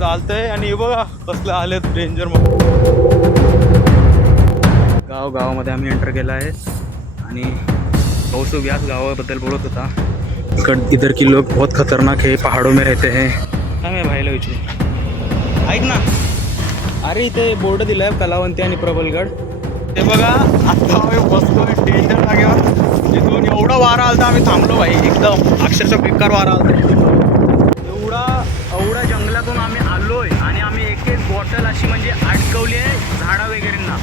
चालतंय आणि बघा कसले आलेत डेंजर. गावामध्ये आम्ही एंटर केला आहे आणि कौस्तुभ याच गावाबद्दल बोलत होता. इधर की लोग बहुत खतरनाक है, पहाड़ों में रहते हैं. काय मी भाईला विचारू, ऐक ना. अरे इथे बोर्ड दिलाय कलावंती आणि प्रबलगड. ते बघा आता आम्ही बसलोय डेंजर जागेवर. तिथून एवढा वारा आलता, आम्ही थांबलो भाई. एकदम अक्षरशः बेकार वारा आलता. एवढा जंगलातून आम्ही आलोय आणि आम्ही एक एक बॉटल अशी म्हणजे अडकवली आहे झाडा वगैरेंना.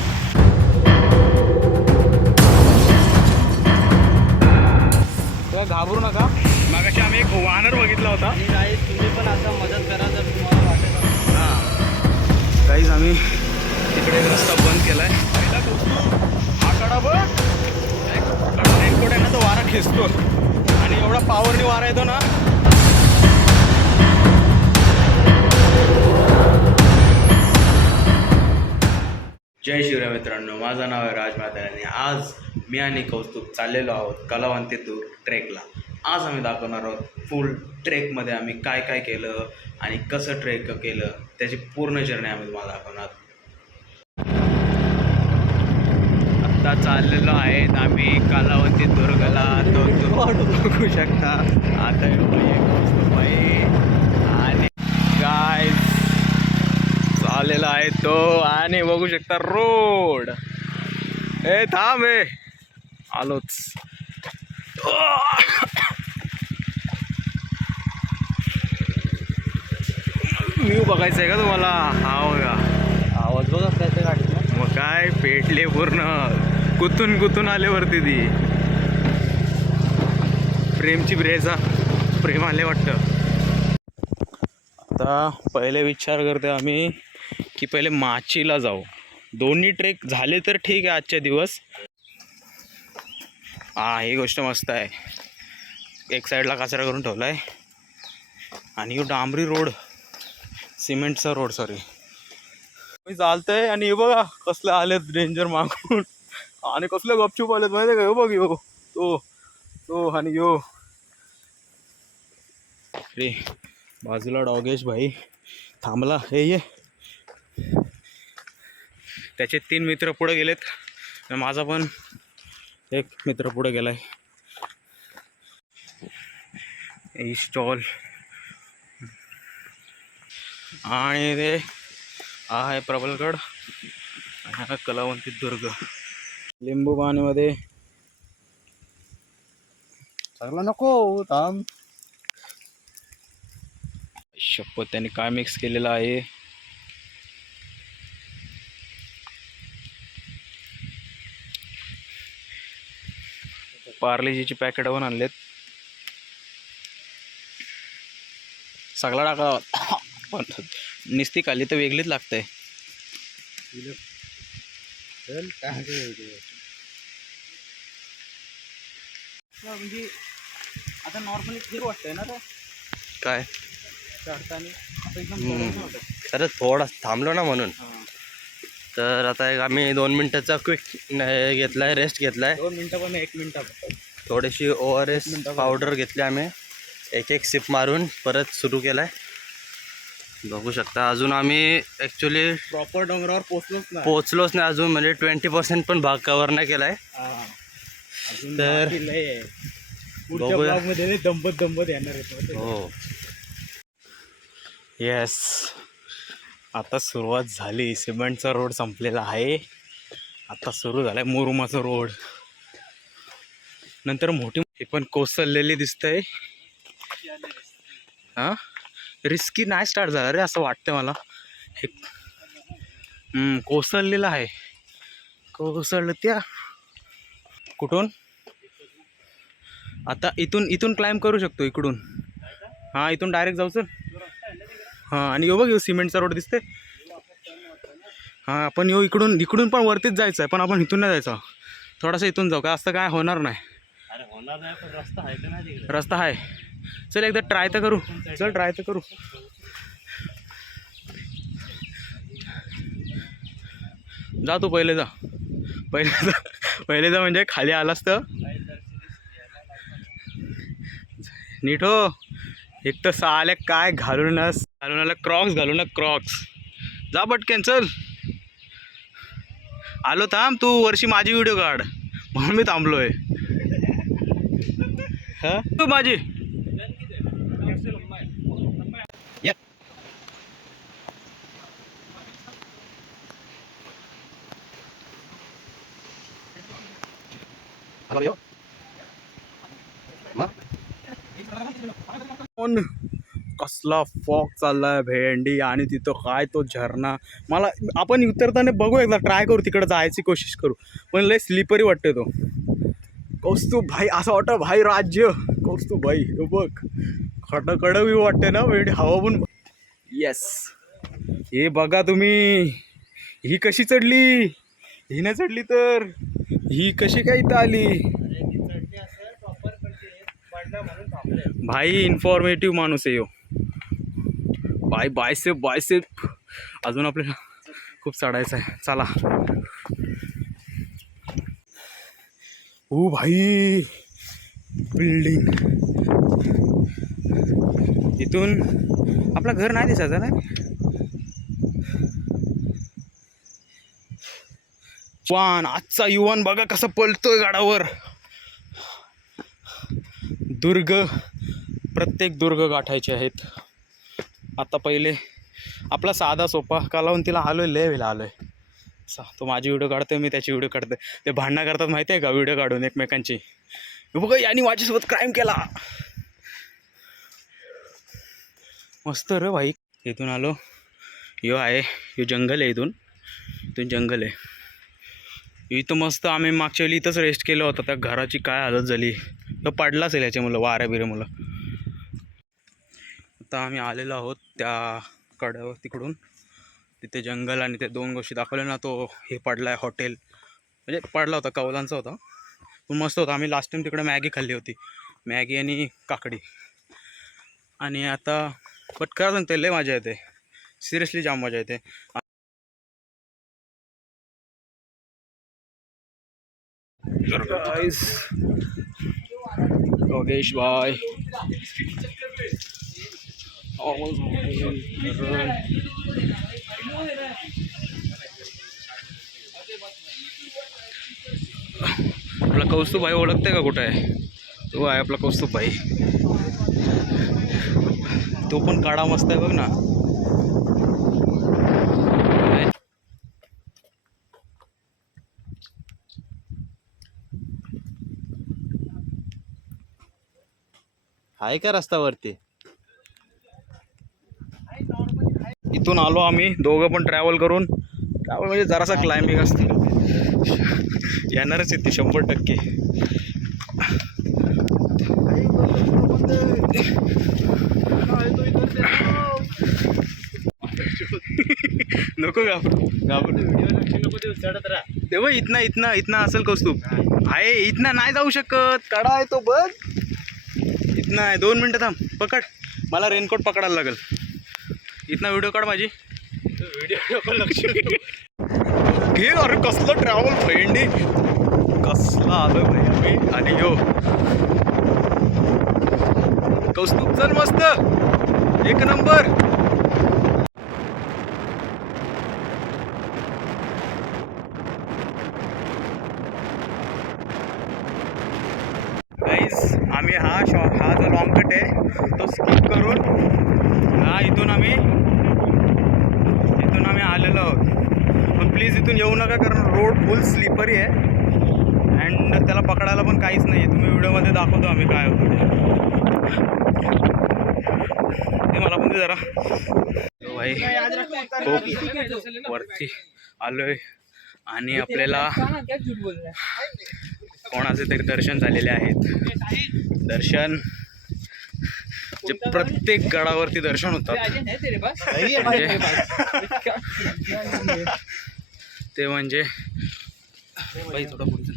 घाबरू नका. मागाशी आम्ही एक वानर बघितला होता. तुम्ही पण आता मदत करा जर तुम्हाला वाटत. हां काहीच आम्ही तिकडे रस्ता बंद केलाय. आकडा बघ रेनकोट आहे ना, तो वारा खेचतो आणि एवढा पावरनी वारा येतो ना. जय शिवराय मित्रांनो, माझं नाव आहे राज म्हात्रे आणि आज मी आणि कौस्तुभ चाललेलो आहोत कलावंती दूर ट्रेकला. आज आम्ही दाखवणार आहोत फुल ट्रेकमध्ये आम्ही काय काय केलं आणि कसं ट्रेक केलं त्याची पूर्ण जर्नी आम्ही तुम्हाला दाखवणार. आता चाललेलो आहेत आम्ही कलावंती दुर्गला. तो बघू शकता. आता कौस्तुभ आहे आणि काय चाललेला आहे तो. आणि बघू शकता रोड. ए थांब, ए आलोच. व्ह्यू बघायचं आहे का तुम्हाला? हा बघा आवाज बघा त्याच्या गाडीत. मग काय पेटले पूर्ण. कुतून आले वरती ती. प्रेमची ब्रेजा प्रेम आले वाटतं. आता पहिले विचार करते आम्ही की पहिले माचीला जाऊ. दोन्ही ट्रेक झाले तर ठीक आहे आजच्या दिवस. हा ही गोष्ट मस्त आहे. एक साईडला कचरा करून ठेवला आहे आणि डांबरी रोड, सिमेंटचा रोड सॉरी. मी चालतंय आणि हे बघा कसले आलेत डेंजर मागून आणि कसले गपचूप आलेत माहिती आहे का? बघ यो तो आणि यो. रे बाजूला डॉगेश भाई थांबला. हे ये त्याचे 3 मित्र पुढे गेलेत. माझा पण एक मित्र पुढे गेलाय. स्टॉल आणि ते हा आहे प्रबलगड आणि हा कलावंती दुर्ग. लिंबू पाणीमध्ये चांगला नको थांब. शपथ त्यांनी काय मिक्स केलेलं आहे. पार्लेजीची पॅकेट पण आणलेत. सगळा टाका पण निस्ती खाली तर वेगळीच लागतंय. म्हणजे आता नॉर्मली ठीक वाटतंय ना ते काय चढताना. खरंच थोडा थांबलो ना म्हणून. तर आता एक आम्ही 2 मिनिटाचा क्विक घेतलाय, रेस्ट घेतलाय. 2 मिनिटं पण 1 मिनिट. थोडीशी ORS पावडर घेतली आम्ही. एक सिप मारून परत सुरू केलाय. बघू शकता अजून आम्ही ॲक्च्युली प्रॉपर डोंगरावर पोचलोच नाही अजून. म्हणजे 20% पण भाग कव्हर नाही केलाय. तर बघूया मध्ये दंबत येणार आहे. हो येस आता सुरुवात झाली. सिमेंटचा रोड संपलेला आहे. आता सुरू झालाय मुरुमाचा रोड. नंतर मोठी हे पण कोसळलेली दिसतंय. हां रिस्की नाही स्टार्ट झाला रे असं वाटतं मला. हे कोसळलेलं आहे. कोसळलं त्या कुठून. आता इथून क्लाइंब करू शकतो इकडून. हां इथून डायरेक्ट जाऊ चल. हां आणि यो बघ यो सिमेंटचा रोड दिसते. हां आपण यो इकडून पण वरतीच जायचं आहे पण आपण इथून नाही जायचं. थोडासा इथून जाऊ का असं काय होणार नाही. रस्ता आहे. चल एकदा ट्राय तर करू. जा तू पहिले जा म्हणजे खाली आलास तर नीट हो. एक तर साले काय घालूनच घालून क्रॉक्स घालू ना क्रॉक्स. जा पटकन चल. आलो थांब, तू वर्षी माझी व्हिडिओ काढ म्हणून मी थांबलोय. हा तू माझी कोण कसला फॉग चाललाय भेंडी आणि तिथं काय तो झरणा. मला आपण उतरताना बघू, एकदा ट्राय करू तिकडे जायची कोशिश करू, पण लय स्लिपरी वाटते तो. कौस्तुभ भाई असं वाटतं भाई राज्य. कौस्तुभ भाई हे बघ खडखड वाटते ना भेंडी, हवा पण. येस हे बघा तुम्ही, ही कशी चढली. ही नाही चढली तर ही कशी काय इथं आली. भाई इन्फॉर्मेटिव्ह माणूस आहे यो. Bicep bicep. अजून आपल्याला खूप चढायचं आहे. चला. ओ भाई बिल्डिंग. इथून आपलं घर नाही दिसायचं ना. युवान, आजचा युवान बघा कसं पळतोय गाडावर. दुर्ग, प्रत्येक दुर्ग गाठायचे आहेत. आता पहिले आपला साधा सोपा कलावंतीला आलोय, लय वेळेला आलोय. तो माझी व्हिडिओ काढतोय, मी त्याची व्हिडिओ काढतोय. ते भांडणं करतात माहिती आहे का व्हिडिओ काढून एकमेकांची. बघा याने माझ्यासोबत क्राईम केला. मस्त रे भाई. इथून आलो, यो आहे यो जंगल आहे. इथून जंगल आहे. इथं मस्त आम्ही मागच्या वेळी इथंच रेस्ट केलं होतं. त्या घराची काय हालत झाली, तो पडला असेल याच्या मुलं, वाऱ्या बिऱ्या मुलं. आता आम्ही आलेलो आहोत त्या कड्यावर तिकडून. तिथे जंगल आणि ते दोन गोष्टी दाखवल्या ना. तो हे पडला आहे हॉटेल, म्हणजे पडला होता कौलांचा होता, पण मस्त होता. आम्ही लास्ट टाईम तिकडे मॅगी खाल्ली होती, मॅगी आणि काकडी. आणि आता पटका सांगते लय मजा येते, सिरियसली जाम मजा येते. गाइस योगेश भाई आपला कौस्तुभ भाई ओळखते का कुठं आहे. तो आहे आपला कौस्तुभ भाई. तो पण काढा मस्त आहे बघ ना. आहे का रस्त्यावरती. इथून आलो आम्ही दोघं पण ट्रॅव्हल करून. ट्रॅव्हल म्हणजे जरासा क्लाइम्बिंग असतं, येणारच येते 100%. नको घाबरू तेव्हा इथनं असेल कौस्तुभ. आहे इथनं नाही जाऊ शकत, कडा आहे तो बघ. इथनं आहे. 2 मिनटं थांब, पकड. मला रेनकोट पकडायला लागेल. इथनं व्हिडिओ काढ माझी. व्हिडिओ लक्ष घे. अरे कसलं ट्रॅव्हल फ्रेंडी, कसला आलो भाई आम्ही. आणि यो कौस्तुभ चल मस्त, 1 नंबर. गाईज आम्ही हा जो लॉंग कट आहे तो स्किप करून इथून आम्ही आलेलो आहोत. पण प्लीज इथून येऊ नका, कारण रोड फुल स्लिपरी आहे अँड त्याला पकडायला पण काहीच नाही आहे. तुम्ही व्हिडिओमध्ये दाखवतो आम्ही काय होतं ते मला पण ते जरा. भाई खूप वरती आलोय आणि आपल्याला कोणाचे तरी दर्शन झालेले आहेत. दर्शन जे प्रत्येक गडावरती दर्शन होतात ते म्हणजे बाई थोडं पुढे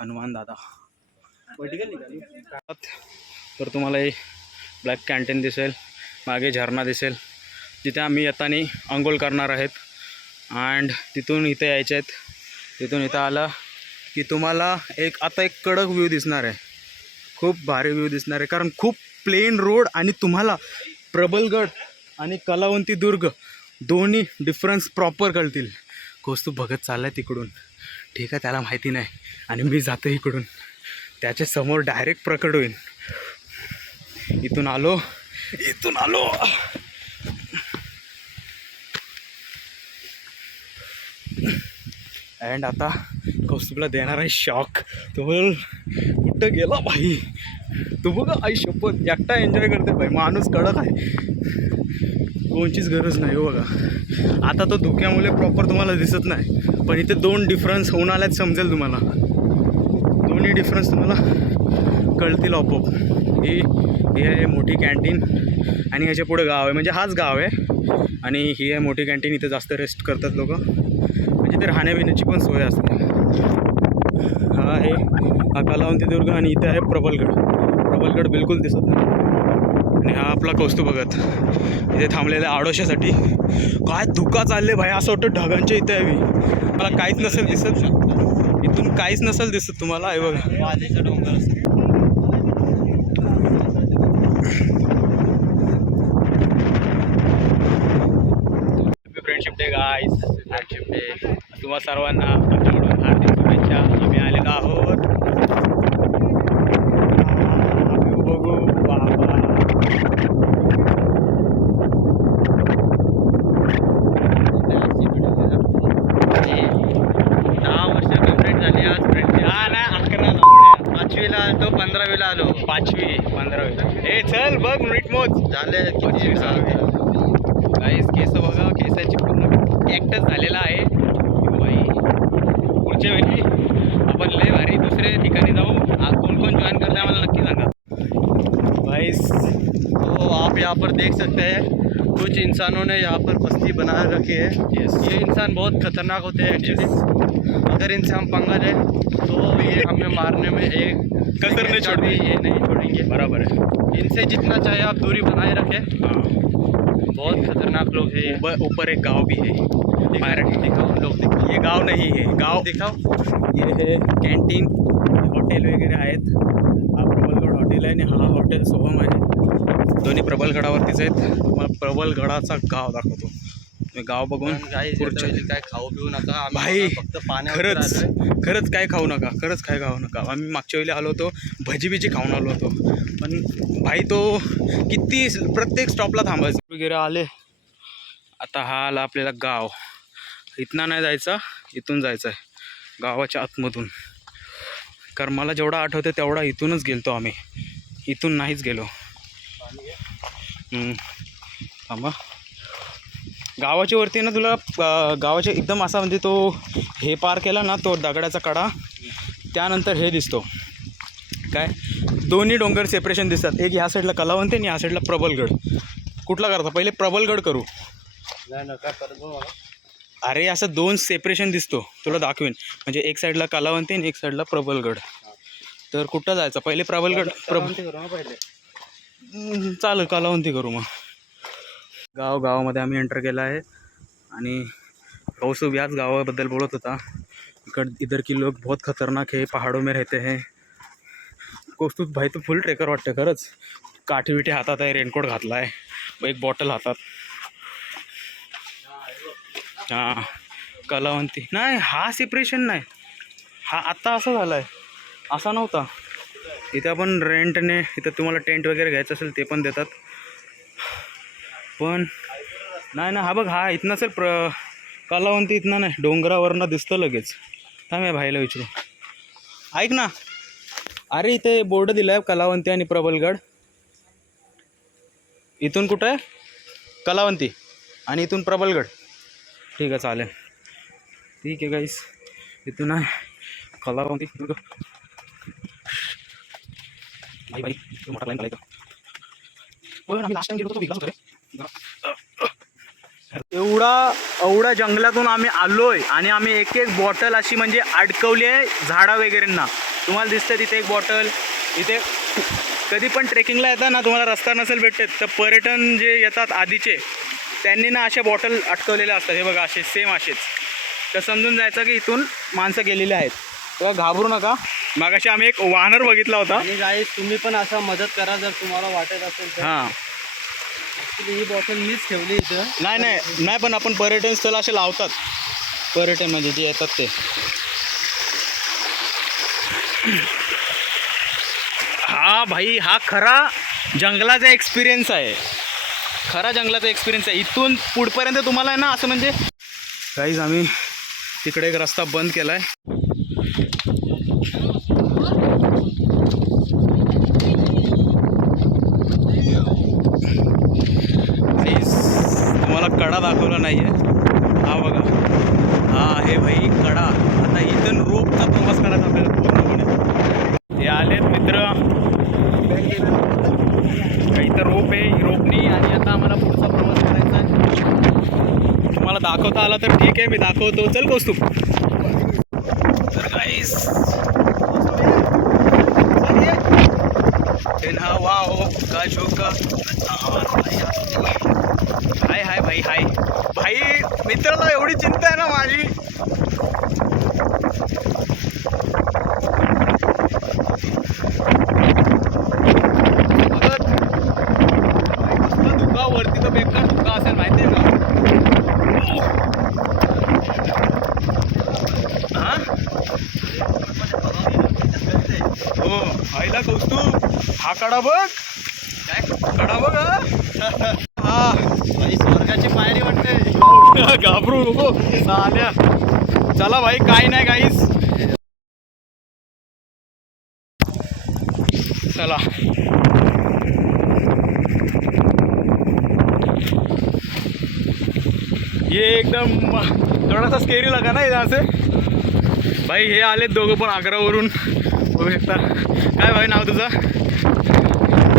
हनुमान दादा. तर तुम्हाला हे ब्लॅक कॅन्टीन दिसेल, मागे झरणा दिसेल, जिथे आम्ही येताना अंघोळ करणार आहेत. अँड तिथून इथे यायचे आहेत. तिथून इथं आला की तुम्हाला आता एक कडक व्ह्यू दिसणार आहे. खूप भारी व्ह्यू दिसणार आहे, कारण खूप प्लेन रोड आणि तुम्हाला प्रबलगड आणि कलावंती दुर्ग दोन्ही डिफरन्स प्रॉपर कळतील. कौस्तुभ बघत चाललाय तिकडून, ठीक आहे, त्याला माहिती नाही आणि मी जातो इकडून, त्याच्या समोर डायरेक्ट प्रकट होईल. इथून आलो. अँड आता कौस्तुभला देणार आहे शॉक. तो बोल कुठं गेला भाई, तू बघा आई शपथ एकटा एन्जॉय करते भाई, माणूस कडक आहे, कोणचीच गरज नाही हो बघा. आता तो धुक्यामुळे प्रॉपर तुम्हाला दिसत नाही, पण इथे दोन डिफरन्स होऊन आल्यात समजेल तुम्हाला, दोन्ही डिफरन्स तुम्हाला कळतील आपोआप. ही आहे मोठी कॅन्टीन आणि ह्याच्या पुढे गाव आहे, म्हणजे हाच गाव आहे आणि ही आहे मोठी कॅन्टीन. इथे जास्त रेस्ट करतात लोक, म्हणजे इथे राहण्यापिण्याची पण सोय असते. हा आहे हा कलावंती दुर्ग आणि इथे आहे प्रबलगड बिलकुल दिसत नाही. आणि हा आपला कौस्तुभ बघत इथे थांबलेल्या आडोशासाठी. काय धुका चालले भाई, असं वाटतं ढगांच्या इथे आहे. मला काहीच नसेल दिसत, इथून काहीच नसेल दिसत तुम्हाला. आहे बघा वादीचं डोंगर असतं. Friendship day guys, friendship day तुम्हा सर्वांना आमच्याकडून हार्दिक शुभेच्छा. आम्ही आलेलो आहोत बघू बाबा. तो 15वीला आलो. 5वी 15वी. हे चल बघ नीट मोज झाले किती गाईस. केस बघा, केसाची पूर्ण ॲक्टच झालेला आहे बाई. पुढच्या वेळी आपण लय भारी दुसऱ्या ठिकाणी जाऊ. कोण कोण जॉईन करते आम्हाला नक्की सांगा गाईस. तो आप यहाँ पर देख सकते हैं कुछ इंसानों ने यहाँ पर बस्ती बना रखी है. ये इंसान बहुत खतरनाक होते हैं एक्चुअली. अगर इनसे हम पंगा लें तो ये हमें मारने में एक कसर नहीं छोड़ेंगे. ये नहीं छोड़ेंगे. बराबर है. इनसे जितना चाहे आप दूरी बनाए रखें. हाँ, बहुत खतरनाक लोग हैं ये. ऊपर एक गांव भी है. दिखाओ लोग, दिखाओ. ये गाव नाही आहे, गाव दिखाओ. ये है कॅन्टीन, हॉटेल वगैरे आहेत. हा प्रबलगड हॉटेल आहे आणि हा हॉटेल सोहम आहे. दोन्ही प्रबलगडावरतीच आहेत. तुम्हाला प्रबलगडाचा गाव दाखवतो. मी गाव बघून पुढच्या काय खाऊ पिऊ नका भाई. फक्त पाण्यावर. खरंच काय खाऊ नका, आम्ही मागच्या वेळी आलो होतो, भजी बिजी खाऊन आलो होतो, पण भाई तो किती प्रत्येक स्टॉपला थांबायचं वगैरे आले. आता हा आला आपल्याला गाव. इथनं नाही जायचं, इथून जायचं आहे गावाच्या आतमधून. कारण मला जेवढा आठवतं तेवढा इथूनच गेलतो आम्ही, इथून नाहीच गेलो. थांबा. गावाच्या वरती ना तुला गावाच्या एकदम असा म्हणजे तो हे पार केला ना तो दगडाचा कडा, त्यानंतर हे दिसतो काय, दोन्ही डोंगर सेपरेशन दिसतात. एक ह्या साईडला कलावंती आणि ह्या साईडला प्रबलगड. कुठला करता पहिले? प्रबलगड करू. अरे असं दोन सेपरेशन दिसतो, तुला दाखवेन. म्हणजे एक साईडला कलावंती आणि एक साईडला प्रबलगड. तर कुठं जायचं पहिले? प्रबलगड. चालेल कलावंती करू मग. गावामध्ये आम्ही एंटर केला आहे आणि कौस्तुभ याच गावाबद्दल बोलत होता. इधर की लोग बहुत खतरनाक है, पहाड़ों में रहते हैं. कौस्तुभ भाई तो फुल ट्रेकर वाटतं खरंच. काठी विठी हातात आहे, रेनकोट घातला आहे, एक बॉटल हातात. हां कलावंती नाही, हा सेपरेशन नाही, हा आत्ता असा झाला आहे, असा नव्हता. इथं आपण रेंटने, इथं तुम्हाला टेंट वगैरे घ्यायचं असेल ते पण देतात. पण नाही ना, हा बघ, हा इथनं असेल कलावंती. इथनं नाही, डोंगरावरनं दिसतं लगेच. थांब भाईला विचारू. ऐक ना, अरे इथे बोर्ड दिला आहे कलावंती आणि प्रबलगड. इथून कुठं आहे? कलावंती आणि इथून प्रबलगड. ठीक आहे चालेल, ठीक आहे गाईस. इथून आहे कलावंती. भाई मोठा लाईन करायचं. पण आम्ही लास्ट टाइम गेलो होतो विकास होतो रे. एवढा जंगलातून आम्ही आलोय आणि आम्ही एक एक बॉटल अशी म्हणजे अडकवली आहे झाडा वगैरेंना. तुम्हाला दिसतं तिथे एक बॉटल. इथे कधी पण ट्रेकिंगला येतात ना, तुम्हाला रस्ता नसेल भेटत तर पर्यटन जे येतात आधीचे, त्यांनी ना अशा बॉटल अटकवलेल्या असतात. हे बघा असे सेम असेच. तर समजून जायचं की इथून माणसं गेलेली आहेत. तेव्हा घाबरू नका. मागाशी आम्ही एक वानर बघितला होता. आणि गाईस तुम्ही पण असं मदत करा जर तुम्हाला वाटत असेल तर. हां ही बॉटल मीच ठेवली इथं. नाही पण आपण पर्यटन स्थळ असे लावतात, पर्यटन म्हणजे जे येतात ते. हा भाई, हा खरा जंगलाचा एक्सपिरियन्स आहे, खरा जंगलाचा एक्सपिरियन्स आहे. इथून पुढपर्यंत तुम्हाला आहे ना असं म्हणजे काहीच. आम्ही तिकडे एक रस्ता बंद केला आहे. तुम्हाला कडा दाखवला नाही आहे. हा बघा, हा आहे भाई कडा. आता इथून रोपचा प्रवास करायचा आपल्याला पूर्णपणे. हे आलेत मित्र, इथं रोप आहे, ही रोपनी. आणि आता आम्हाला पुढचा प्रवास करायचा आहे. तुम्हाला दाखवता आला तर ठीक आहे, मी दाखवतो. चल कौस्तुभ. तर गाईस वाव का झोका. हाय हाय भाई, हाय भाई. मित्राला एवढी चिंता आहे ना माझी. धुका वरती तर बेकार धुका असेल माहिती आहे का. हा हो, आईला कौस्तुभ, हा कडा बघ, काय कडा बघ. हा भाई स्वर्गाची पायरी वाटते. घाबरू नको साल्या. चला भाई, काय नाही गाईस, चला. ये एकदम थोडासा स्केरी लगा ना इधर से. भाई हे आलेत दोघं पण आग्रावरून, बघू शकता. काय भाई नाव तुझं?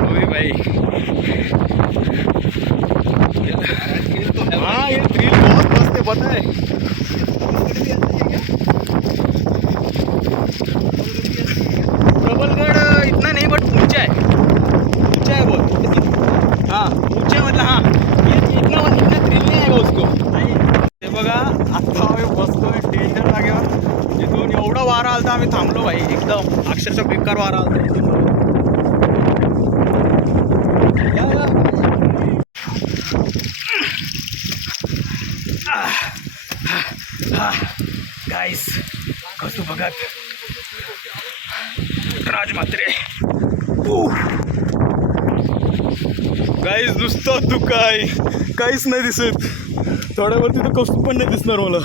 होय भाई. हाँ ये थ्रिल बहुत मस्त है, पता है. प्रबलगढ़ इतना नहीं बट ऊंचा है, ऊंचा है बहुत. हाँ ऊंचा मतलब हाँ, ये इतना थ्रिल नहीं आएगा उसको. हे बघा, आता आम्ही बसतोय डेंजर जागेवर. इथून एवढा वारा आलता, आम्ही थांबलो भाई. एकदम अक्षरशः बेकार वारा आलता इथून. गाईस कसं बघा, राजमात्रे. गाईस नुसतं तू काय, काहीच नाही दिसत. थोड्यावरती तर कौस्तुभ पण नाही दिसणार मला.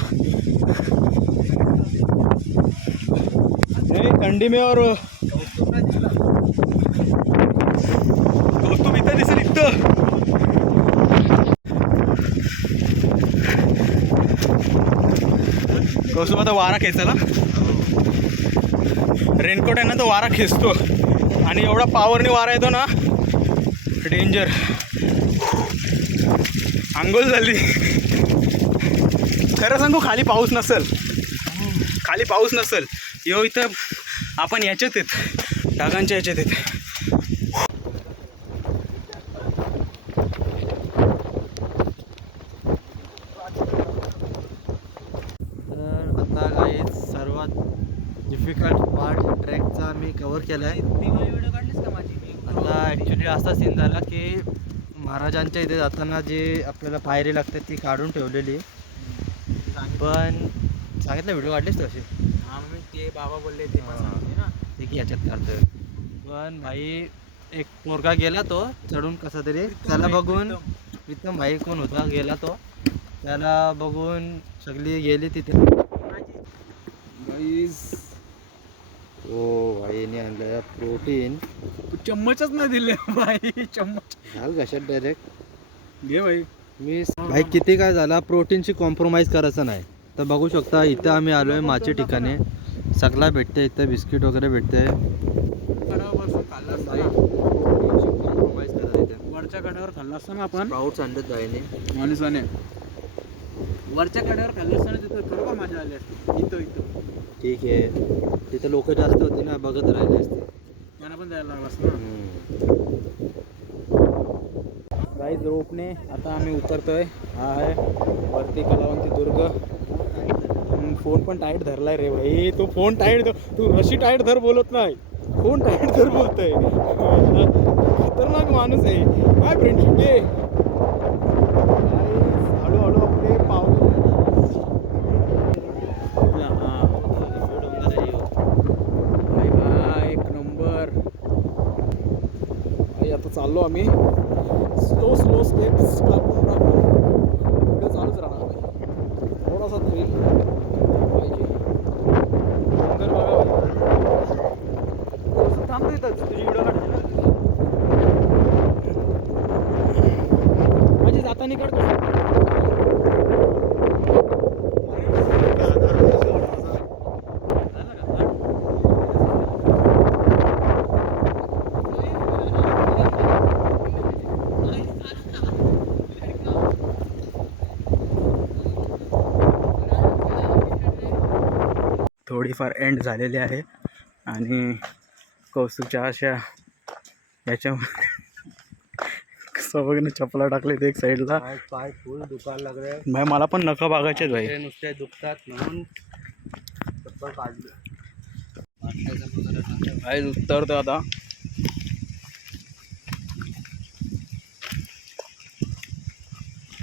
नाही थंडी में और कौस्तुभ इथं दिसेल, इथं. कौस्तुभ आता वारा खेचायला, रेनकोट आहे ना तो वारा खेचतो. आणि एवढा पावरने वारा येतो ना, डेंजर. आंघोळ झाली. खरं सांगू, खाली पाऊस नसेल, खाली पाऊस नसेल. यो इथं आपण याच्यात आहेत, ढगांच्या याच्यात आहेत. तर आता गाईज सर्वात डिफिकल्ट पार्ट ट्रेकचा आम्ही कवर केला आहे. व्हिडिओ काढलीस का माझी? आता ॲक्च्युली असा सीन झाला की महाराजांच्या इथे जाताना जे आपल्याला पायरी लागते ती काढून ठेवलेली, पण सांगितलं व्हिडिओ काढलीस तशी. हां मी ते बाबा बोलले ते पण सांगते ना, ते की ह्याच्यात काढतोय. पण भाई एक पोरगा गेला तो चढून कसा तरी, त्याला बघून प्रीतम भाई कोण होता गेला तो, त्याला बघून सगळी गेली तिथे. ओ भाईने आणलं प्रोटीन, चम्मचच नाही दिले भाई. चम्मच घाल कशात डायरेक्ट घे भाई. मी भाई किती काय झाला, प्रोटीनची कॉम्प्रोमाइज करायचं नाही. तर बघू शकता इथं आम्ही आलो आहे माचे ठिकाणी. सगळा भेटते इथं, बिस्किट वगैरे भेटते. कॉम्प्रोमाइज करा इथे. वरच्या कड्यावर खाल्ला असताना आपण स्प्राउट्स आणतात भाईने. माणसाने वरच्या कड्यावर खाल्लं असताना तिथं खरोखर मजा आली असते. इथं ठीक आहे, तिथं लोक जास्त होते ना, बघत राहिले असते. त्यांना पण द्यायला लागला असतं ना. काही रोपने आता आम्ही उतरतोय. हा आहे वरती कलावंती दुर्ग. फोन पण टाईट धरलाय रे भाई. तो फोन टाईट तू रशी टाईट धर बोलत नाही, फोन टाईट धर बोलतोय. खतरनाक माणूस आहे काय फ्रेंडशिप घे. हळूहळू आपले पाऊल एक नंबर. आता चाललो आम्ही स्लो स्लो स्टेप्स टाकून पुढे चालूच राहणार भाई. थोडासा थ्रिल पाहिजे. डोंगर बघा भाई. थांबतो इथंच, तुझी व्हिडिओ काढते ना माझी जातानी काढतो. थोडीफार एंड झालेली आहे आणि कौस्तुभच्या अशा याच्या सगळं चपला टाकले ते एक साईडला. पाय फुल दुखायला लागले भाई मला पण नखं बागायचे भाई. ते नुसते दुखतात म्हणून चप्पल काढली. भाई उतरतो आता.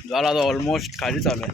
झाला आता ऑलमोस्ट खाली चालू आहे.